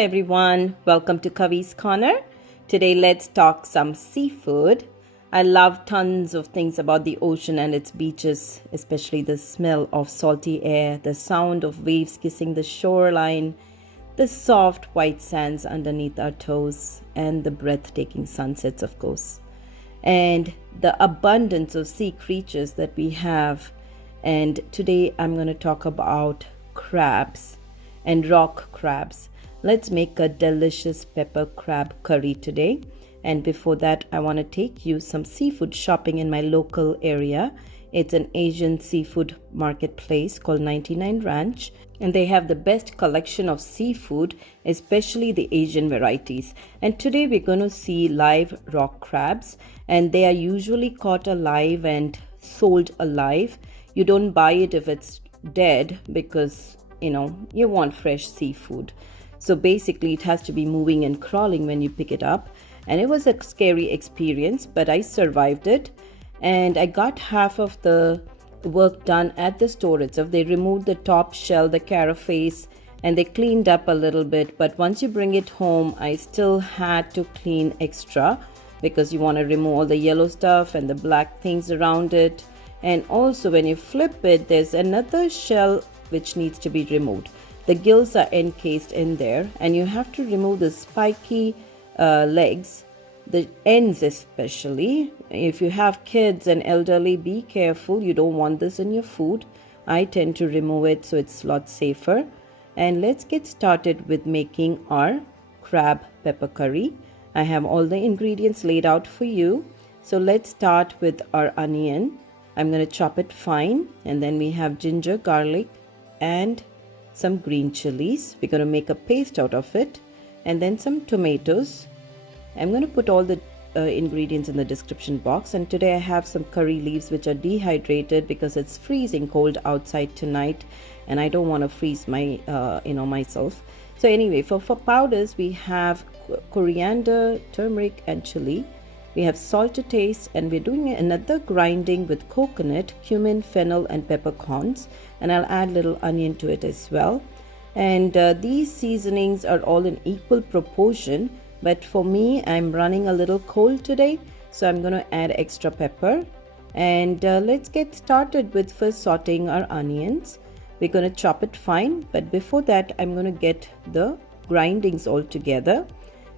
everyone, welcome to Kavi's Corner. Today let's talk some seafood. I love tons of things about the ocean and its beaches, especially the smell of salty air, the sound of waves kissing the shoreline, the soft white sands underneath our toes, and the breathtaking sunsets, of course, and the abundance of sea creatures that we have. And today I'm going to talk about crabs and rock crabs. Let's make a delicious pepper crab curry today. And before that, I want to take you some seafood shopping in my local area. It's an Asian seafood marketplace called 99 Ranch, and they have the best collection of seafood, especially the Asian varieties. And today we're going to see live rock crabs, and they are usually caught alive and sold alive. You don't buy it if it's dead because you want fresh seafood. So basically it has to be moving and crawling when you pick it up. And it was a scary experience, but I survived it. And I got half of the work done at the store itself. They removed the top shell, the carapace, and they cleaned up a little bit. But once you bring it home, I still had to clean extra because you want to remove all the yellow stuff and the black things around it. And also when you flip it, there's another shell which needs to be removed. The gills are encased in there, and you have to remove the spiky legs, the ends especially. If you have kids and elderly, be careful. You don't want this in your food. I tend to remove it so it's a lot safer. And let's get started with making our crab pepper curry. I have all the ingredients laid out for you. So let's start with our onion. I'm going to chop it fine, and then we have ginger, garlic, and some green chilies. We're going to make a paste out of it, and then some tomatoes. I'm going to put all the ingredients in the description box. And today I have some curry leaves which are dehydrated because it's freezing cold outside tonight, and I don't want to freeze my myself. So anyway, for powders we have coriander, turmeric, and chili. We have salt to taste, and we're doing another grinding with coconut, cumin, fennel, and peppercorns. And I'll add little onion to it as well. And these seasonings are all in equal proportion. But for me, I'm running a little cold today, so I'm going to add extra pepper. And let's get started with first sauteing our onions. We're going to chop it fine. But before that, I'm going to get the grindings all together.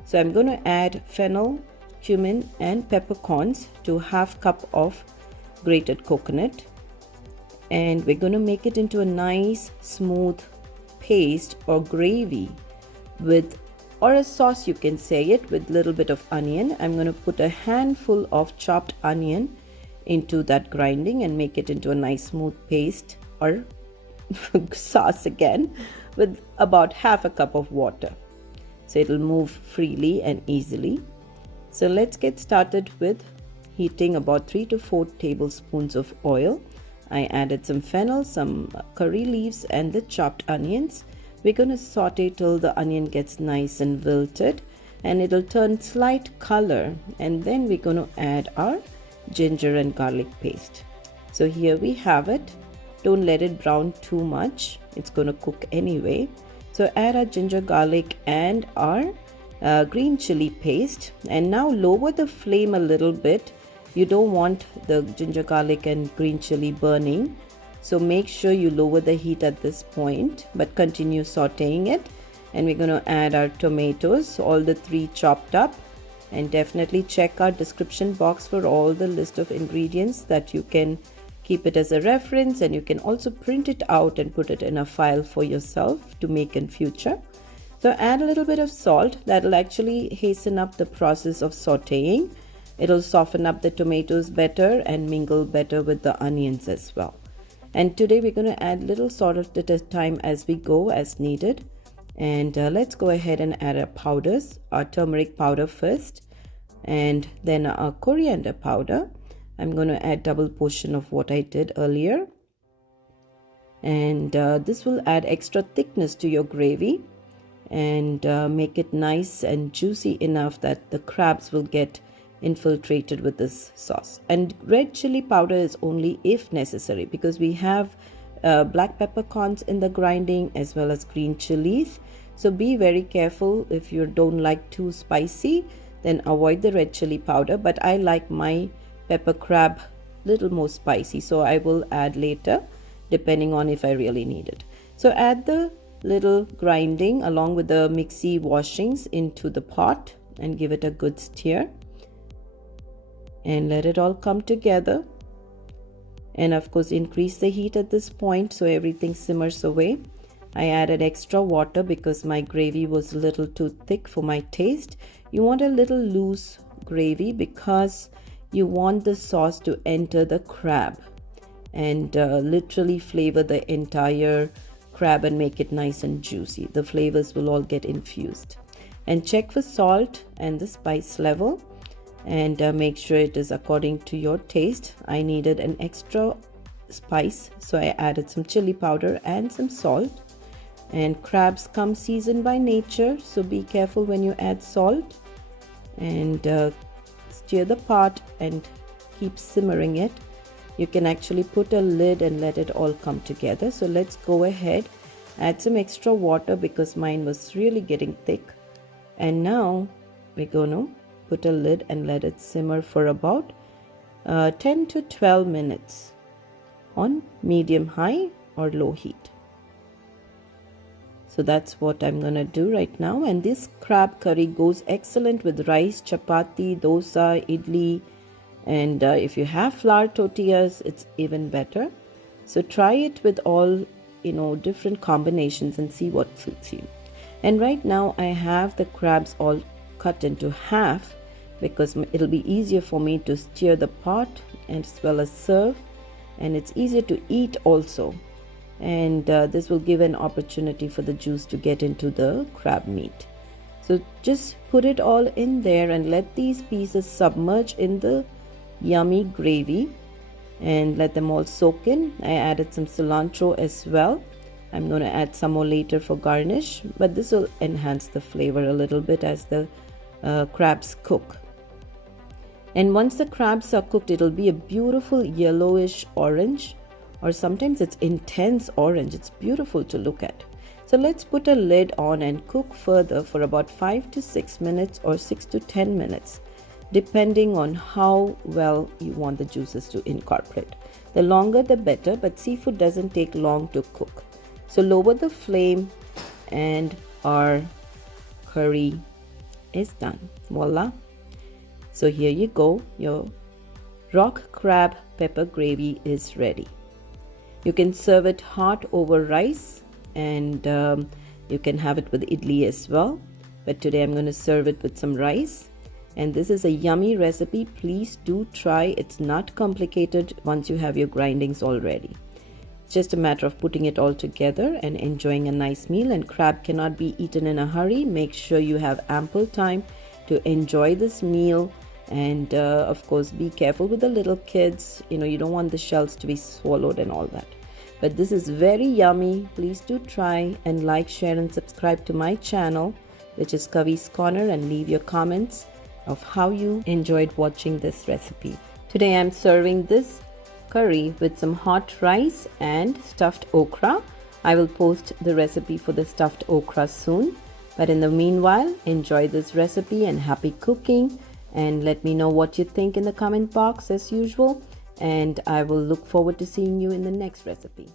So I'm going to add fennel, cumin, and peppercorns to half cup of grated coconut, and we're going to make it into a nice smooth paste or gravy or a sauce, you can say it, with little bit of onion. I'm going to put a handful of chopped onion into that grinding and make it into a nice smooth paste or sauce again, with about half a cup of water, so it'll move freely and easily. So let's get started with heating about 3 to 4 tablespoons of oil. I added some fennel, some curry leaves, and the chopped onions. We're going to saute till the onion gets nice and wilted, and it'll turn slight color. And then we're going to add our ginger and garlic paste. So here we have it. Don't let it brown too much. It's going to cook anyway. So add our ginger, garlic, and our green chili paste, and now lower the flame a little bit. You don't want the ginger, garlic, and green chili burning, so make sure you lower the heat at this point, but continue sauteing it. And we're going to add our tomatoes, all the 3 chopped up, and definitely check our description box for all the list of ingredients that you can keep it as a reference, and you can also print it out and put it in a file for yourself to make in future. So add a little bit of salt. That'll actually hasten up the process of sauteing. It'll soften up the tomatoes better and mingle better with the onions as well. And today we're going to add little salt at a time as we go, as needed. And let's go ahead and add our powders. Our turmeric powder first, and then our coriander powder. I'm going to add double portion of what I did earlier. And this will add extra thickness to your gravy and make it nice and juicy enough that the crabs will get infiltrated with this sauce. And red chili powder is only if necessary, because we have black peppercorns in the grinding as well as green chilies. So be very careful. If you don't like too spicy, then avoid the red chili powder. But I like my pepper crab little more spicy, so I will add later depending on if I really need it. So add the little grinding along with the mixie washings into the pot and give it a good stir and let it all come together. And of course increase the heat at this point so everything simmers away. I added extra water because my gravy was a little too thick for my taste. You want a little loose gravy because you want the sauce to enter the crab and literally flavor the entire crab and make it nice and juicy. The flavors will all get infused. And check for salt and the spice level and make sure it is according to your taste. I needed an extra spice, so I added some chili powder and some salt. And crabs come seasoned by nature, so be careful when you add salt. And stir the pot and keep simmering it. You can actually put a lid and let it all come together. So let's go ahead, add some extra water because mine was really getting thick. And now we're going to put a lid and let it simmer for about 10 to 12 minutes on medium high or low heat. So that's what I'm gonna do right now. And this crab curry goes excellent with rice, chapati, dosa, idli, and if you have flour tortillas, it's even better. So try it with all different combinations and see what suits you. And right now I have the crabs all cut into half because it'll be easier for me to stir the pot and as well as serve, and it's easier to eat also. And this will give an opportunity for the juice to get into the crab meat. So just put it all in there and let these pieces submerge in the yummy gravy and let them all soak in. I added some cilantro as well. I'm going to add some more later for garnish, but this will enhance the flavor a little bit as the crabs cook. And once the crabs are cooked, it'll be a beautiful yellowish orange, or sometimes it's intense orange. It's beautiful to look at. So let's put a lid on and cook further for about 5 to 6 minutes or 6 to 10 minutes, depending on how well you want the juices to incorporate. The longer the better, but seafood doesn't take long to cook. So lower the flame and our curry is done. Voila. So here you go. Your rock crab pepper gravy is ready. You can serve it hot over rice, and you can have it with idli as well. But today I'm going to serve it with some rice. And this is a yummy recipe. Please do try. It's not complicated once you have your grindings already. It's just a matter of putting it all together and enjoying a nice meal. And crab cannot be eaten in a hurry. Make sure you have ample time to enjoy this meal. And of course, be careful with the little kids. You don't want the shells to be swallowed and all that. But this is very yummy. Please do try and like, share, and subscribe to my channel, which is Kavi's Corner, and leave your comments of how you enjoyed watching this recipe. Today I'm serving this curry with some hot rice and stuffed okra. I will post the recipe for the stuffed okra soon. But in the meanwhile, enjoy this recipe and happy cooking. And let me know what you think in the comment box as usual. And I will look forward to seeing you in the next recipe.